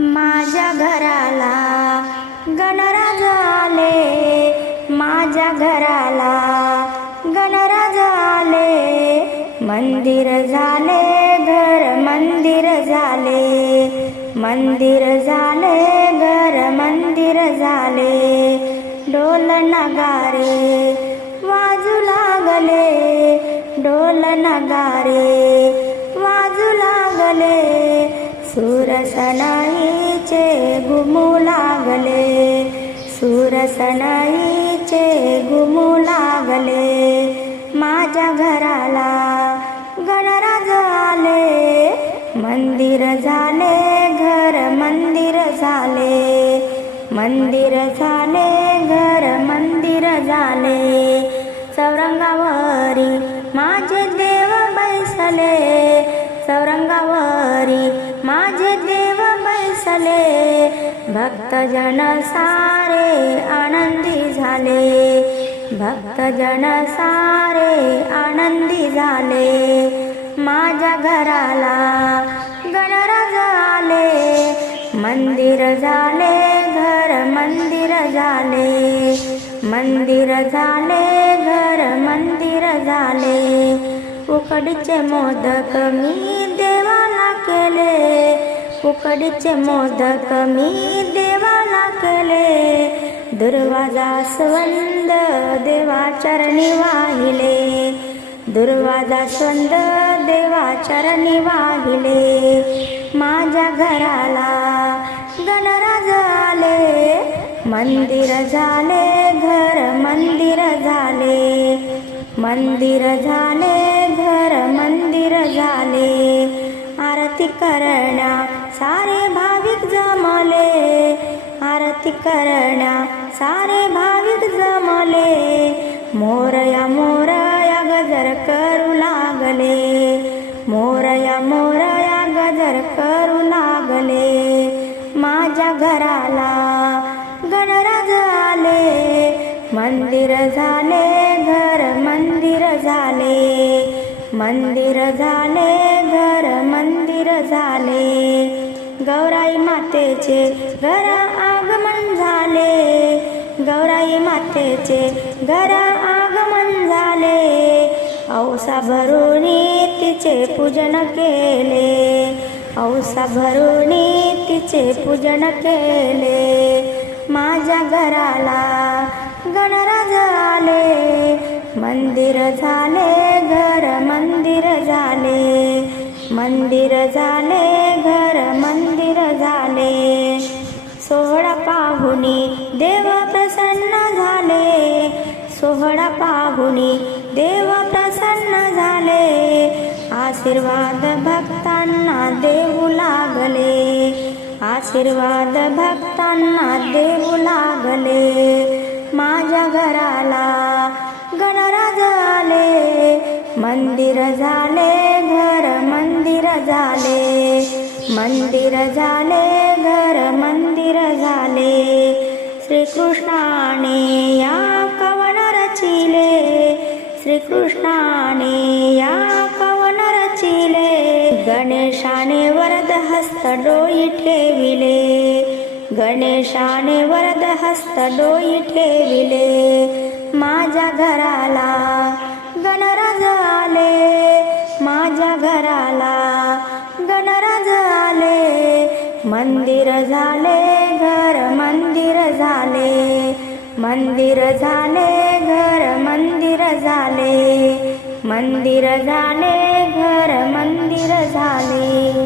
माझ्या घराला गणराज आले माझ्या घराला गणराज आले मंदिर झाले घर मंदिर झाले. मंदिर झाले घर मंदिर झाले. डोल नगारे वाजू लागले. डोल नगारे वाजू लागले. सुरसनाईचे घुमू लागले. सुरसनाईचे घुमू लागले. माझ्या घराला गणराज आले. मंदिर झाले घर मंदिर झाले. मंदिर झाले घर मंदिर झाले. चौरंगावरी माझे देव बैसले. चौरंगावरी भक्तजन सारे आनंदी झाले. भक्तजन सारे आनंदी झाले. माझ्या घराला गणराज आले. मंदिर झाले घर मंदिर झाले. मंदिर झाले घर मंदिर झाले. उकडीचे मोदक मी देवाला उकडचे मोदक मी देवाला केले. दुर्वाजा स्वंद देवाचरणी वाहिले. दुर्वाजा स्वंद देवाचरणी वाहिले. माझ्या घराला गणराज आले. मंदिर झाले घर मंदिर झाले. मंदिर झाले घर मंदिर झाले. आरती करण्या सारे भाविक जमले. आरती करण्या सारे भाविक जमले. मोरया मोरया गजर करू लागले. मोरया मोरया गजर करू लागले. माझ्या घराला गणराज आले. मंदिर झाले. मंदिर झाले घर मंदिर झाले. गौराई मातेचे घर आगमन झाले. गौराई मातेचे घर आगमन झाले. औसा भरून तिचे पूजन केले. औसा भरून तिचे पूजन केले. माझ्या घराला गणराज आले. मंदिर झाले घर मंदिर झाले घर मंदिर झाले. सोहळा पाहुणी देव प्रसन्न झाले. सोहळा पाहुणी देव प्रसन्न झाले. आशीर्वाद भक्तांना देऊ लागले. आशीर्वाद भक्तांना देऊ लागले. माझ्या घराला गणराज आले. मंदिर झाले झाले मंदिर झाले घर मंदिर झाले श्रीकृष्णाने या कवन रचिले श्रीकृष्णाने या कवन रचिले. गणेशाने वरद हस्त डोई ठेविले गणेशाने वरद हस्त डोई ठेविले. घर झाले मंदिर झाले घर मंदिर झाले मंदिर झाले घर मंदिर झाले मंदिर झाले घर मंदिर झाले.